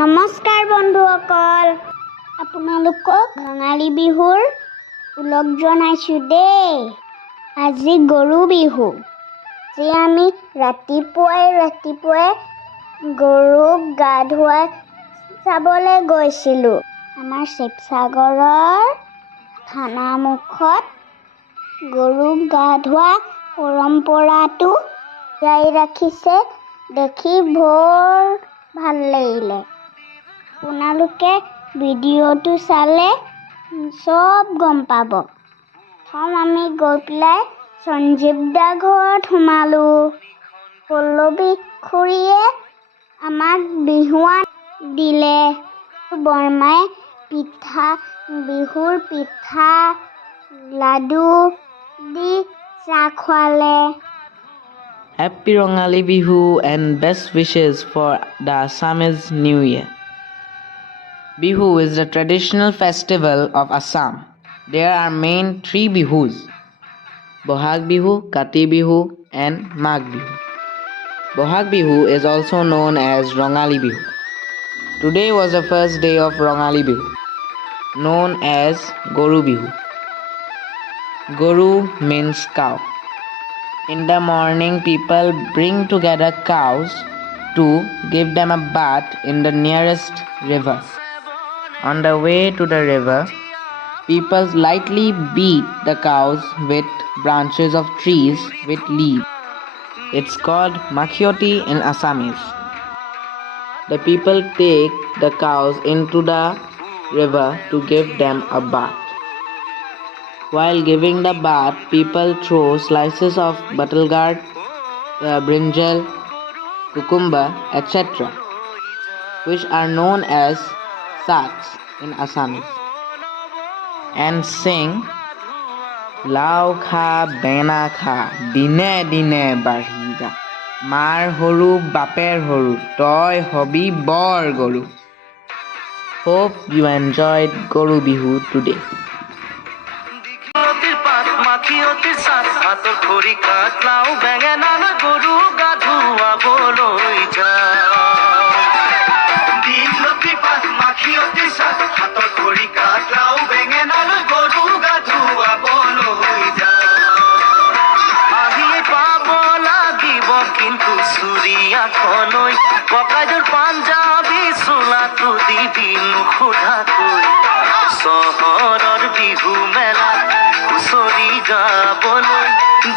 নমস্কাৰ বন্ধুসকল, আপোনালোকক ৰঙালী বিহুৰ ওলগ জনাইছোঁ দেই। আজি গৰু বিহু। আজি আমি ৰাতিপুৱাই গৰুক গা ধুৱাই চাবলৈ গৈছিলোঁ। আমাৰ শিৱসাগৰৰ থানামুখত গৰুক গা ধোৱা পৰম্পৰাটো জীয়াই ৰাখিছে দেখি বৰ ভাল লাগিলে। আপোনালোকে ভিডিঅ'টো চালে চব গম পাব। প্ৰথম আমি গৈ পেলাই সঞ্জীৱ দা ঘৰত সোমালোঁ। পল্লৱী খুৰীয়ে আমাক বিহুৱান দিলে। বৰমাই বিহুৰ পিঠা লাডু দি চাহ খোৱালে। Happy Rongali Bihu and best wishes for the Assamese New Year. Bihu is the traditional festival of Assam. There are main 3 Bihus: Bohag Bihu, Kati Bihu and Magh Bihu. Bohag Bihu is also known as Rongali Bihu. Today was the first day of Rongali Bihu, known as Goru Bihu. Goru means cow. In the morning, people bring together cows to give them a bath in the nearest river. On the way to the river, people lightly beat the cows with branches of trees with leaves. It's called Makhyoti in Assamese. The people take the cows into the river to give them a bath. While giving the bath, people throw slices of bottle gourd, brinjal, cucumber, etc., which are known as sats in Assamese, and sing Lao kha bena kha dine dine barhiga mar horu baper horu toy hobi bor goru. Hope you enjoyed Goru Bihu today. ককাইদেউৰ Punjabi চোলাটো দিবি নুসুধাকৈ চহৰৰ বিহু মেলাত হুঁচৰি গাবলৈ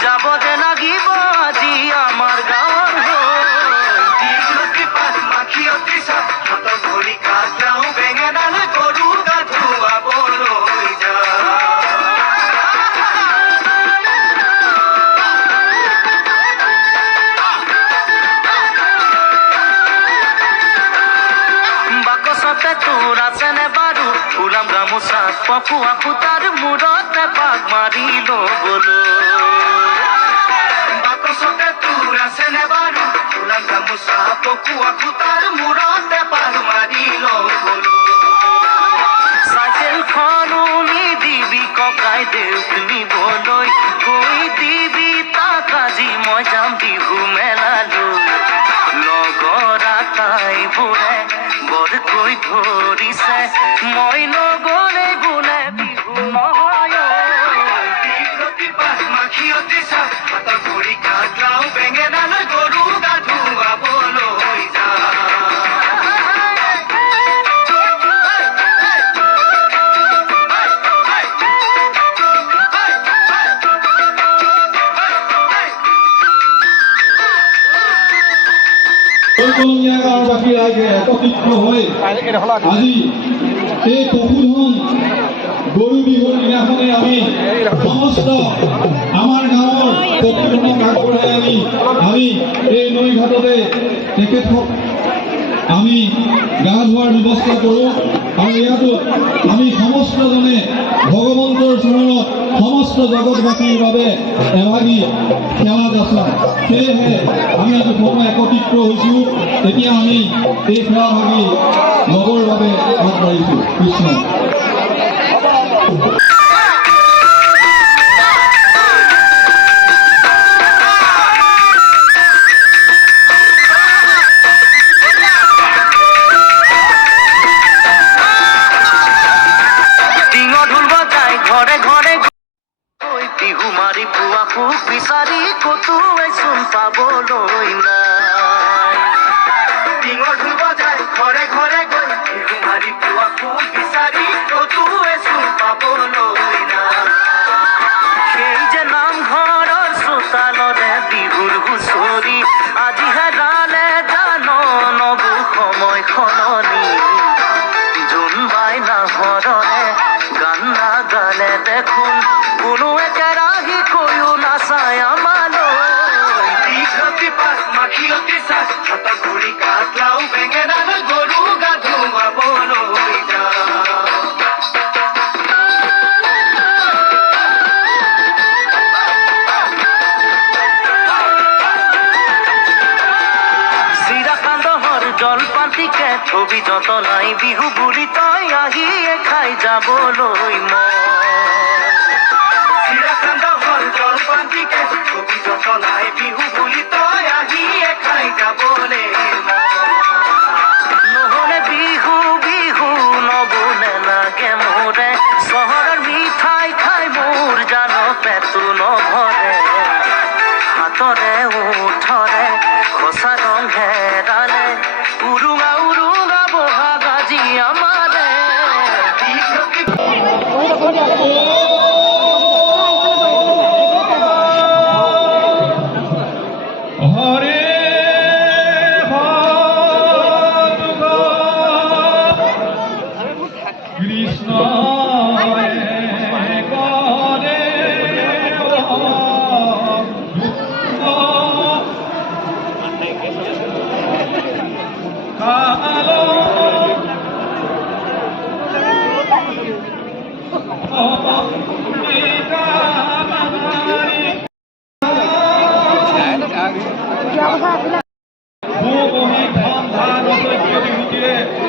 যাব যে লাগিব আজি আমাৰ গাঁৱৰ তোৰ আছেনে বাৰু ফুলাম গামোচা পকুৱা সূতাৰ মূৰতে পাক মাৰি ল'বলৈ বাকচতে তোৰ আছেনে বাৰু ফুলাম গামোচা পকুৱা সূতাৰ মূৰতে পাক মাৰি ল'বলৈ চাইকেলখনো নিদিবি ককাইদেউক নিবলৈ কৈ দিবি তাক আজি মই যাম বিহু মেলালৈ লগৰ আটাইবোৰে বৰকৈ ধৰিছে মই নগ'লে বোলে বিহু নহয় মাখিয়তী চাহ হাতৰ ভৰি কাটলাও বেঙেনালৈ গৰু গা ধুৱাবলৈ গাঁওবাসী ৰাইজে একত্ৰিত হৈ আজি এই পশুধন গৰু বিহুৰ দিনাখনে আমি সমস্ত আমাৰ গাঁৱৰ পশুধনক আগবঢ়াই আমি এই নৈ ঘাটতে তেখেতক আমি গা ধোৱাৰ ব্যৱস্থা কৰোঁ আৰু ইয়াতো আমি সমস্তজনে ভগৱন্তৰ চৰণত সমস্ত জগতবাসীৰ বাবে এভাগী সেৱা যাচা। সেয়েহে আমি আজি সময় একত্ৰিত হৈছোঁ। এতিয়া আমি এই সেৱা ভাগি ল'বৰ বাবে আগবাঢ়িছোঁ। কৃষ্ণ। বিচাৰি ক'তোৱে চোন পাবলৈ নাই টিঙৰ ঢোল বজাই ঘৰে ঘৰে গৈ বিহু মাৰি পোৱা ফুল বিচাৰি ক'তোৱে চোন পাবলৈ নাই সেই যে নামঘৰৰ চোতালৰে বিহুৰ হুঁচৰি আজি হেৰালে জান নবু সময় সলনি জোনবাই নাহৰৰে গান নাগালে দেখোন কোনো একেৰাহি কৈও নাচায় আমালৈ দীঘলতি পাত মাখিয়তি চাত হাতত ধৰি কাঠ লাও বেঙেনালৈ গৰু গা ধুৱাবলৈ যাওঁ জলপাতিকে থবি যতনাই বিহু বুলি তই আহিয়ে খাই যাবলৈ চিৰাকান্দৰ জলপাতিকে থবি যতনাই বিহু বুলি তই আহিয়ে খাই যাবলৈ নহলে বিহু বিহু নবলে লাগে মোৰে চহৰৰ মিঠাই খাই মোৰ জান পেটু নভৰে হাতৰে উঠৰে খোচা ৰং হেৰালে উৰুঙা উৰুঙা বহাগাজি আমাৰে হৰে কৃষ্ণ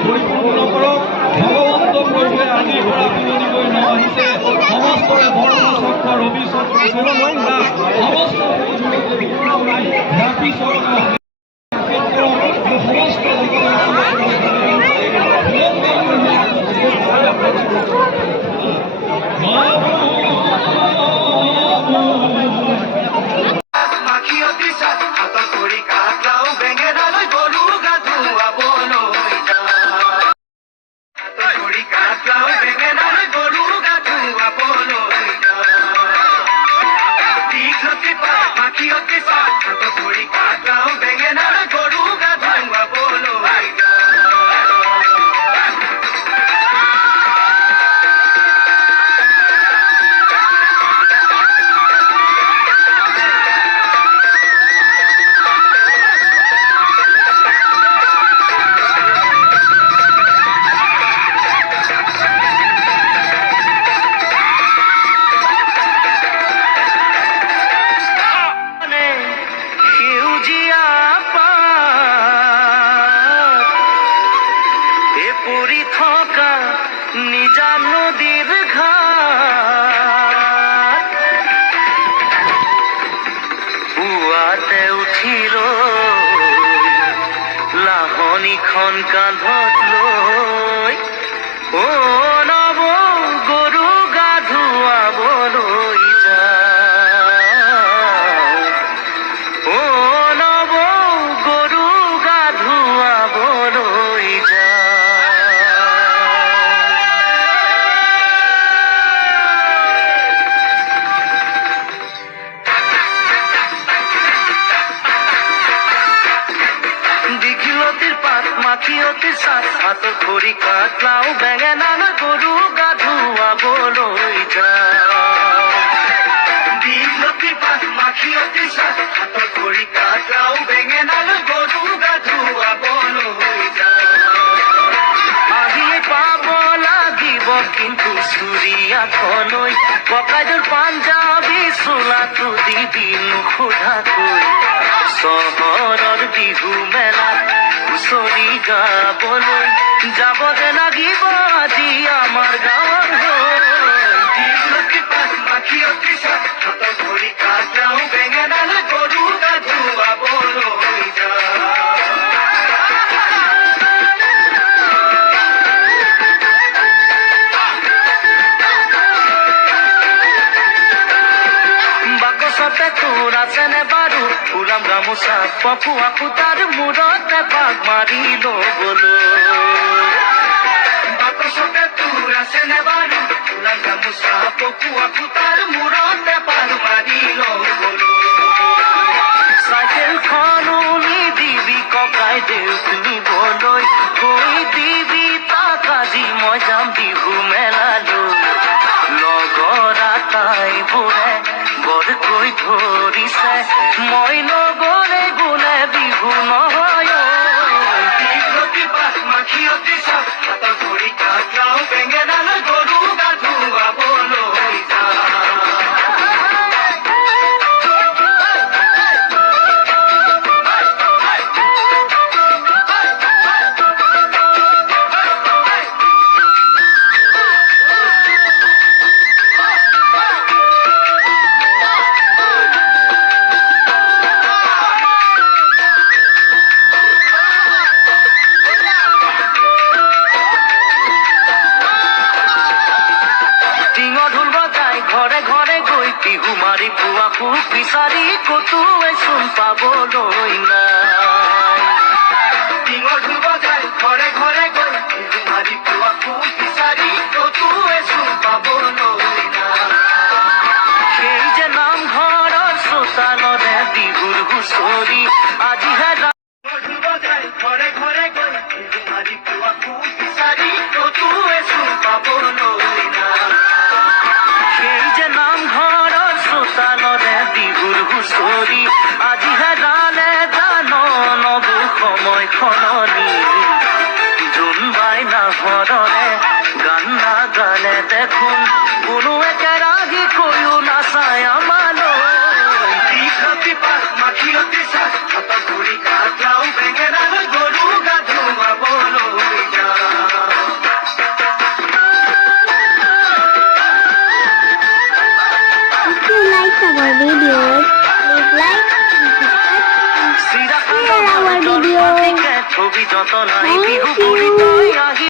পৰিপূৰ্ণ কৰক ভগৱন্ত প্ৰভুৱে আজিৰ পৰা পুৰণি গৈ ন আহিছে সমস্তৰে বৰ্ণ চক্ৰ ৰবি চক্ৰ সমস্ত ৰাখি চক্ৰ মাখিয়তি চাত হাতত ধৰি কাঠ লাও বেঙেনালৈ গৰু গা ধুৱাবলৈ যাওঁ ধৰি কাঠ লাও বেঙেনালৈ গৰু গা ধুৱাবলৈ যাওঁ দীঘলতি পাত মাখিয়তি চাত হাতত ধৰি কাঠ লাও বেঙেনালৈ গৰু গা ধুৱাবলৈ যাওঁ সেউজীয়া পাত পৰি থকা নিজান নদীৰ ঘাট পুৱাতে উঠিল লাহনিখন কান্ধত লৈ অ নৱ গৰু গা ধুৱাবলৈ যাওঁ নৱ গৰু গা ধুৱাবলৈ যাওঁ দীঘলতিৰ পাত মাখিয়তিৰ চাত হাতত ধৰি কাঠ লাও বেঙেনালৈ গৰু গা ধুৱাবলৈ যাওঁ দীঘলতিৰ পাত মাখিয়তিৰ চাত হাতত ধৰি কাঠ লাও বেঙেনালৈ গৰু গা ধুৱাবলৈ যাওঁ আহিয়ে পাব লাগিব কিন্তু চুৰিয়াখনৈ ককাইদেউৰ পাঞ্জাবী চোলাটো দিবি নোসোধাকৈ চহৰৰ বিহু মেলাত হুঁচৰি গাবলৈ যাব যে লাগিব আজি আমাৰ গাঁৱৰ দীঘলতি পাত মাখিয়তি চাত হাতত ধৰি কাঠ লাও বেঙেনালৈ গৰু গা ধুৱাবলৈ যাওঁ বাকচতে গামোচা পকোৱা সূতাৰ মূৰতে পাক মাৰিলো বোলো বাকচতে তোৰ আছেনে বাৰু ফুলাম গামোচা পকোৱা সূতাৰ মূৰতে পাক মাৰিলো বোলো চাইকেলখনো নিদিবি ককাই দেউক নিবলৈ কৈ দিবি তাক আজি মই যাম বিহু মেলালৈ লগৰ আটাইবোৰে বৰকৈ ধৰিছে মই নগলে বোলে বিহু নহয় দীঘলতি পাত মাখিয়তি চাপ হাতৰ ভৰি কাটাও বেঙেনালৈ গৰু গা ধুৱাবলৈ বিহু মাৰি পুৱা সুখ বিচাৰি কতোৱে চোন পাবলৈ নাই টিঙৰ ঢোল বজাই ঘৰে ঘৰে গৈ বিহু মাৰি পুৱা সুখ বিচাৰি কতোৱে চোন পাবলৈ নাই সেই যে নামঘৰৰ চোতালৰে বিহুৰ হুঁচৰি আজিহে ঢোল বজাই ঘৰে ঘৰে গৈ বিহু মাৰি পুৱা সুখ বিচাৰি কতোৱে চোন পাবলৈ নাই সেই যে নামঘৰৰ চোতালৰে বিহুৰ হুঁচৰি আজি হেৰালে জান নবু সময় সলনি জোন বাই নাভৰৰে গান নাগালে দেখোন কোনো একেৰাহি কৈও নাচায় আমালৈ দীঘলতি পাত মাখিয়তি চাপ হাতত ধৰি কাটাও বেঙেনালৈ গৰু গা ধুৱাবলৈ যাওঁ If you like our videos, please like and subscribe and share our videos. ছবি যত নাই Thank বিহু you. বুঢ়ী তই আহি